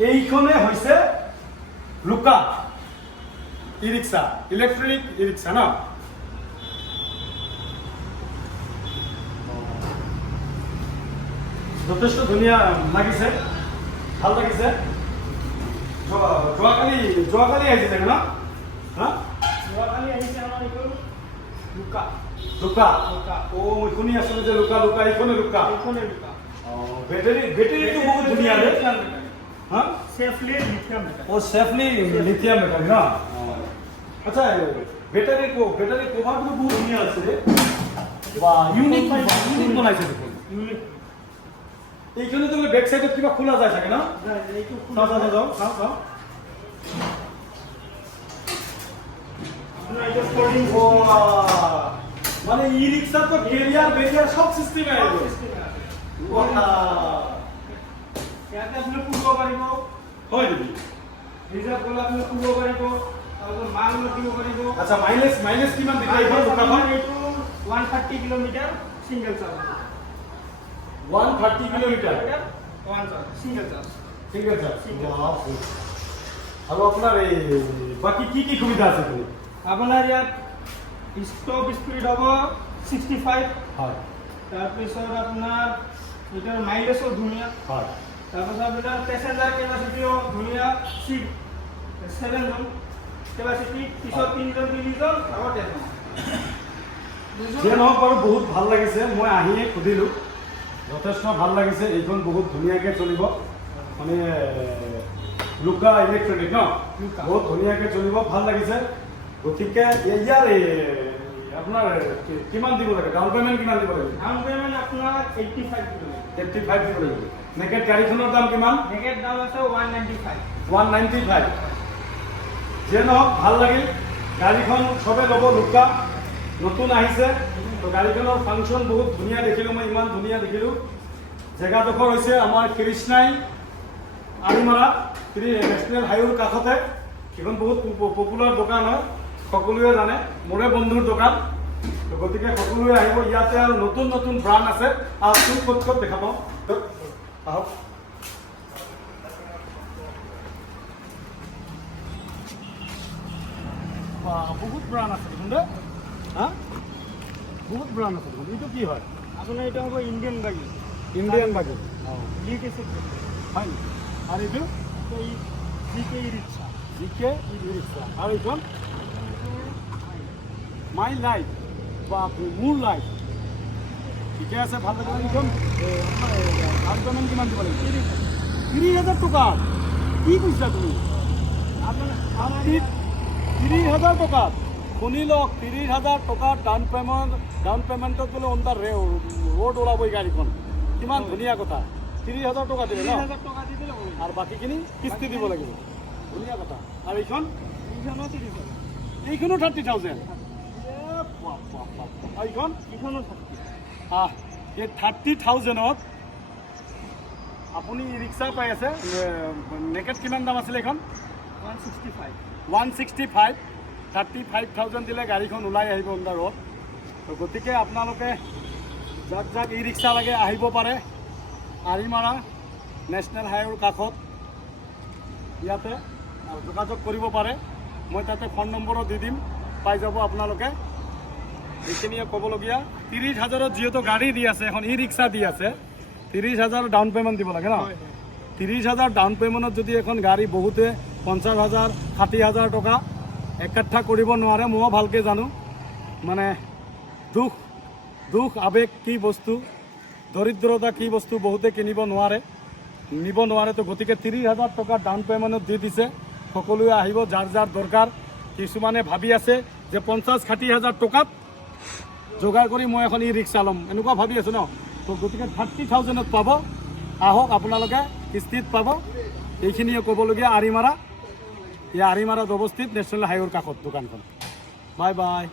এইখনে হৈছে লুকা ই rickshaw, electric e rickshaw ন। যথেষ্ট ধুনীয়া লাগিছে, ভাল লাগিছে। যোৱাকালি আহিছে চাগে ন? হা, যোৱাকালি আহিছে আমাৰ এইটো লুকা। লুকা লুকা। মই শুনি আছিলো যে লুকা এইখনে লুকা। এইখনে লুকা। বেটেৰীটো বহুত ধুনীয়া ৰে। হা, সেফলি লিথিয়াম বেটারি। সেফলি লিথিয়াম বেটারি না। আচ্ছা, বেটারি কভারগুলো বহুত ধুনীয়া আছে রে। বা ইউনিক বনাইছে দেখোন। ইউনিক। এইখানে তুমি ব্যাক সাইডে কিবা খোলা যায় থাকে না? এইটো চাও। আপনার এটা ফোল্ডিং মানে ই রিক্সা তো বেরিয়ার সব সিস্টেম আছে। ইয়াতে আপনি পুরো পারিব, হয় দিদি। রিজার্ভ করলে আপনি পুরো পারিব, তারপর মাল দিব পারিব। আচ্ছা, মাইলেজ কিমান দিতে এইখন দোকানখন? এইটো 130 kilometre single charge. 130 kilometre one charge, single charge. Single charge. আৰু আপোনাৰ এই বাকি কি সুবিধা আছে তুমি? আপোনাৰ ইয়াত স্টপ স্পীড হ'ব 65। হয়। তাৰপিছত আপোনাৰ এটাৰ মাইলেজও ধুনীয়া। হয়। তাৰপিছত আপোনাৰ পেছেঞ্জাৰ কেপাচিটিও ধুনীয়া, 7 জন কেপাচিটি, পিছত 3 জন আগত এজন। যে নহওক বাৰু বহুত ভাল লাগিছে, মই আহিয়ে সুধিলোঁ, যথেষ্ট ভাল লাগিছে। এইখন বহুত ধুনীয়াকৈ চলিব, মানে লুকা ইলেক্ট্ৰনিক ন, বহুত ধুনীয়াকৈ চলিব, ভাল লাগিছে। গতিকে ইয়াৰ আপোনাৰ কিমান দিব লাগে, ডাউন পে'মেণ্ট কিমান দিব লাগিব? ডাউন পে'মেণ্ট আপোনাৰ 85 দিব লাগিব। 85 দিব লাগিব। নেকেট গাড়ীখনৰ দাম কিমান? নেকেট দাম আছে 195। 195। যে নহওক ভাল লাগিল, গাড়ীখন চবে ল'ব, লুকা নতুন আহিছে। তো গাড়ীখনৰ ফাংচন বহুত ধুনীয়া দেখিলোঁ, মই ইমান ধুনীয়া দেখিলোঁ। জেগাডোখৰ হৈছে আমাৰ কৃষ্ণাই আৰিমাৰা, নেশ্যনেল হাইৱেৰ কাষতে। এইখন বহুত পপুলাৰ দোকান হয়, সকলোৱে জানে, মোৰে বন্ধুৰ দোকান। গতিকে সকলোৱে আহিব। ইয়াতে আৰু নতুন ব্ৰাণ্ড আছে, আহকচোন ক'ত দেখা পাওঁ, আহক। বহুত ব্ৰাণ্ড আছে দেখোন দে। হা, বহুত ব্ৰাণ্ড আছে দেখোন। এইটো কি হয়? আপোনাৰ এইটো হ'ব ইণ্ডিয়ান বাগি। ইণ্ডিয়ান বাগি। লিক এচিড হয় নি? আৰু এইটো জিকে ই ৰিক্সা। জিকে ই ৰিক্সা। আৰু এইখন মাই লাইফ বা মোৰ লাইফ। ঠিকে আছে, ভাল লাগিলে। এইখন ডাউন পে'মেণ্ট কিমান দিব লাগিব? 30,000 টকা। কি কৈছা তুমি? 30,000 টকা। শুনি লওক, 30,000 টকা ডাউন পে'মেণ্টত বোলে অন দ্য ৰোড ওলাব এই গাড়ীখন। কিমান ধুনীয়া কথা। 30,000 টকা দিলে ন, 30,000 টকা দি দিলে হ'ব। আৰু বাকীখিনি কিস্তি দিব লাগিব। ধুনীয়া কথা। আৰু এইখন এইখনো 30,000। এইখনো 30,000। আৰু এইখন এইখনো 30। এই 30,000ত আপুনি ই ৰিক্সা পাই আছে। নেকেট কিমান দাম আছিলে এইখন? 165। 165। 35,000 দিলে গাড়ীখন ওলাই আহিব অন দ্য ৰোড। তো গতিকে আপোনালোকে যাক ই ৰিক্সা লাগে আহিব পাৰে, আৰিমাৰা নেশ্যনেল হাইৱেৰ কাষত। ইয়াতে যোগাযোগ কৰিব পাৰে, মই তাতে ফোন নম্বৰো দি দিম, পাই যাব আপোনালোকে। এইখিনিয়ে ক'বলগীয়া। 30,000ত যিহেতু গাড়ী দি আছে, এখন ই ৰিক্সা দি আছে, 30,000 ডাউন পে'মেণ্ট দিব লাগে ন। 30,000 ডাউন পে'মেণ্টত যদি এখন গাড়ী বহুতে 50,000 60,000 টকা একাঠা কৰিব নোৱাৰে, ময়ো ভালকৈ জানো। মানে দুখ আৱেগ কি বস্তু, দৰিদ্ৰতা কি বস্তু বহুতে কিনিব নোৱাৰে, নিব নোৱাৰে। তো গতিকে 30,000 টকা ডাউন পে'মেণ্টত দি দিছে। সকলোৱে আহিব, যাৰ দৰকাৰ। কিছুমানে ভাবি আছে যে 50,000-60,000 টকাত যোগাৰ কৰি মই এখন ই ৰিক্সা ল'ম, এনেকুৱা ভাবি আছোঁ ন। তো গতিকে 30,000ত পাব। আহক আপোনালোকে, কিস্তিত পাব। এইখিনিয়ে ক'বলগীয়া। আৰিমাৰাত অৱস্থিত, নেশ্যনেল হাইৱেৰ কাষত দোকানখন। Bye bye.